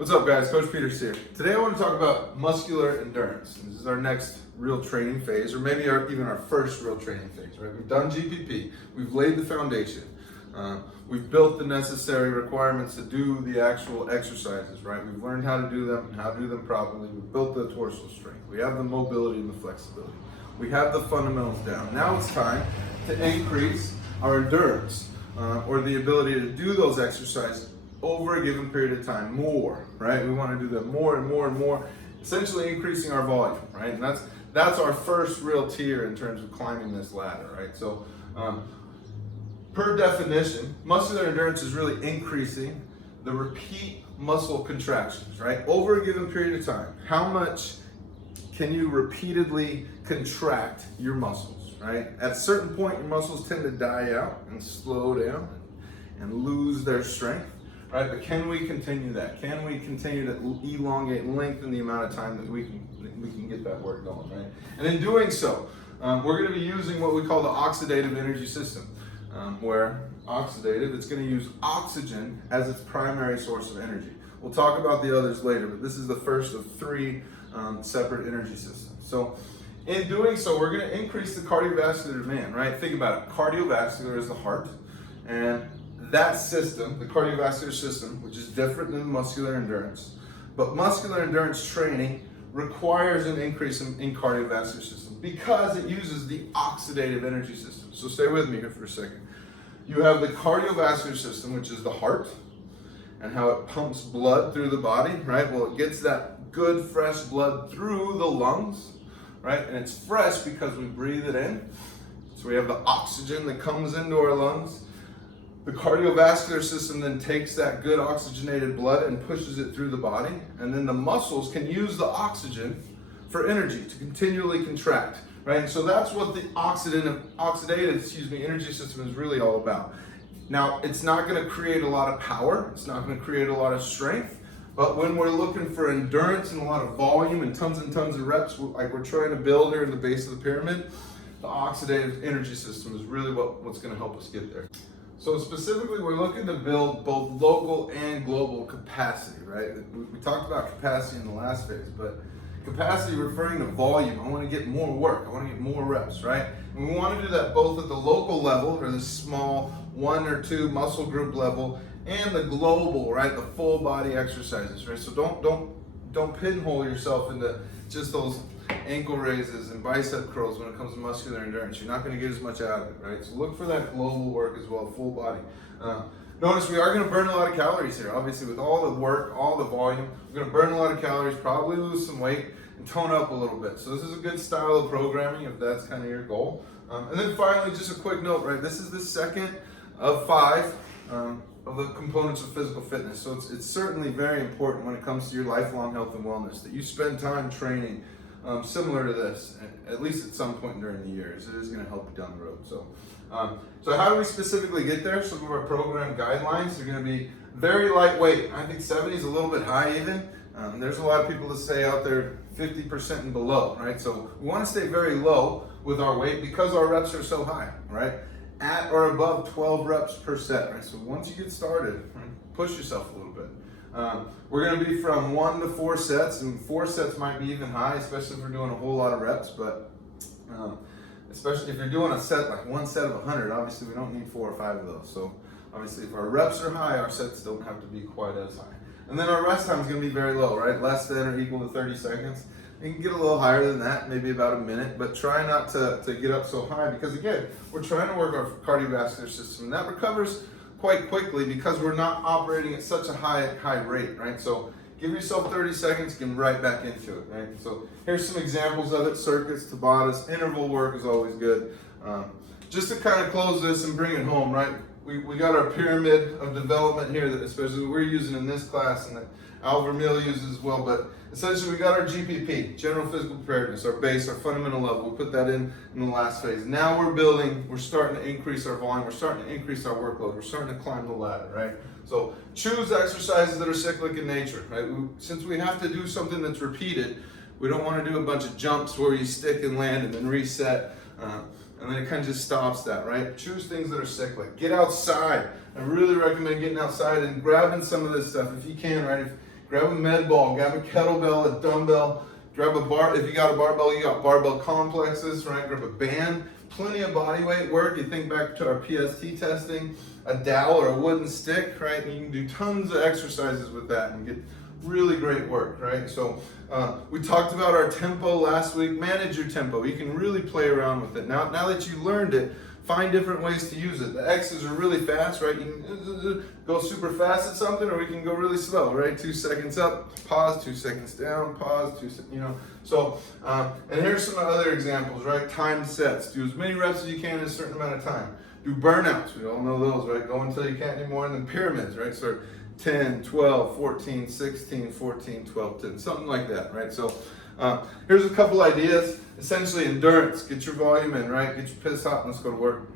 What's up, guys? Coach Peters here. Today I want to talk about muscular endurance. This is our next real training phase, or maybe even our first real training phase, right? We've done GPP, we've laid the foundation, we've built the necessary requirements to do the actual exercises, right? We've learned how to do them and how to do them properly. We've built the torso strength. We have the mobility and the flexibility. We have the fundamentals down. Now it's time to increase our endurance, or the ability to do those exercises over a given period of time, more, right? We want to do them more and more and more, essentially increasing our volume, right? And that's our first real tier in terms of climbing this ladder, right? So, per definition, muscular endurance is really increasing the repeat muscle contractions, right? Over a given period of time, how much can you repeatedly contract your muscles, right? At a certain point, your muscles tend to die out and slow down and lose their strength. Right, but can we continue that? Can we continue to elongate and lengthen the amount of time that we can get that work going, right? And in doing so, we're going to be using what we call the oxidative energy system, where oxidative, it's going to use oxygen as its primary source of energy. We'll talk about the others later, but this is the first of three separate energy systems. So in doing so, we're going to increase the cardiovascular demand, right? Think about it. Cardiovascular is the heart, and that system, the cardiovascular system, which is different than muscular endurance, but muscular endurance training requires an increase in cardiovascular system because it uses the oxidative energy system. So stay with me here for a second. You have the cardiovascular system, which is the heart, and how it pumps blood through the body, right? Well, it gets that good, fresh blood through the lungs, right? And it's fresh because we breathe it in. So we have the oxygen that comes into our lungs. The cardiovascular system then takes that good oxygenated blood and pushes it through the body, and then the muscles can use the oxygen for energy to continually contract, right? And so that's what the oxidative energy system is really all about. Now, it's not going to create a lot of power, it's not going to create a lot of strength, but when we're looking for endurance and a lot of volume and tons of reps, like we're trying to build here in the base of the pyramid, the oxidative energy system is really what's going to help us get there. So specifically, we're looking to build both local and global capacity, right? We talked about capacity in the last phase, but capacity referring to volume. I want to get more work. I want to get more reps, right? And we want to do that both at the local level, or the small 1 or 2 muscle group level, and the global, right? The full body exercises, right? So don't pinhole yourself into just those ankle raises and bicep curls when it comes to muscular endurance. You're not going to get as much out of it, right? So look for that global work as well, full body. Notice we are going to burn a lot of calories here. Obviously, with all the work, all the volume, we're going to burn a lot of calories, probably lose some weight, and tone up a little bit. So this is a good style of programming if that's kind of your goal. And then finally, just a quick note, right? This is the second of 5 of the components of physical fitness. So it's certainly very important when it comes to your lifelong health and wellness that you spend time training similar to this, at least at some point during the years. It is going to help you down the road. So how do we specifically get there? Some of our program guidelines are going to be very lightweight. I think 70 is a little bit high even. There's a lot of people that say out there 50% and below, right? So we want to stay very low with our weight because our reps are so high, right? At or above 12 reps per set, right? So once you get started, right, push yourself a little bit. We're going to be from 1 to 4 sets, and 4 sets might be even high, especially if we're doing a whole lot of reps, but especially if you're doing a set, like one set of 100, obviously we don't need 4 or 5 of those. So obviously if our reps are high, our sets don't have to be quite as high. And then our rest time is going to be very low, right? Less than or equal to 30 seconds. You can get a little higher than that, maybe about a minute, but try not to get up so high because again, we're trying to work our cardiovascular system, and that recovers quite quickly because we're not operating at such a high rate, right? So give yourself 30 seconds, get right back into it, right? So here's some examples of it: circuits, Tabatas, interval work is always good. Just to kind of close this and bring it home, right? We got our pyramid of development here that especially we're using in this class and that Al Vermeil uses as well, but essentially we got our GPP, general physical preparedness, our base, our fundamental level. We put that in the last phase. Now we're starting to increase our volume, we're starting to increase our workload, we're starting to climb the ladder, right? So choose exercises that are cyclic in nature, right? Since we have to do something that's repeated, we don't want to do a bunch of jumps where you stick and land and then reset, and then it kind of just stops that, right? Choose things that are cyclic. Get outside. I really recommend getting outside and grabbing some of this stuff if you can, right? If grab a med ball, grab a kettlebell, a dumbbell, grab a bar. If you got a barbell, you got barbell complexes, right? Grab a band, plenty of body weight work. You think back to our PST testing, a dowel or a wooden stick, right? And you can do tons of exercises with that and get really great work, right? So we talked about our tempo last week. Manage your tempo. You can really play around with it. Now that you learned it, find different ways to use it. The X's are really fast, right? You can go super fast at something, or we can go really slow, right? 2 seconds up, pause, 2 seconds down, pause, 2 seconds, you know. So, and here's some other examples, right? Timed sets. Do as many reps as you can in a certain amount of time. Do burnouts. We all know those, right? Go until you can't anymore. And then pyramids, right? Start 10, 12, 14, 16, 14, 12, 10, something like that, right? So here's a couple ideas. Essentially endurance, get your volume in, right? Get your piss hot, let's go to work.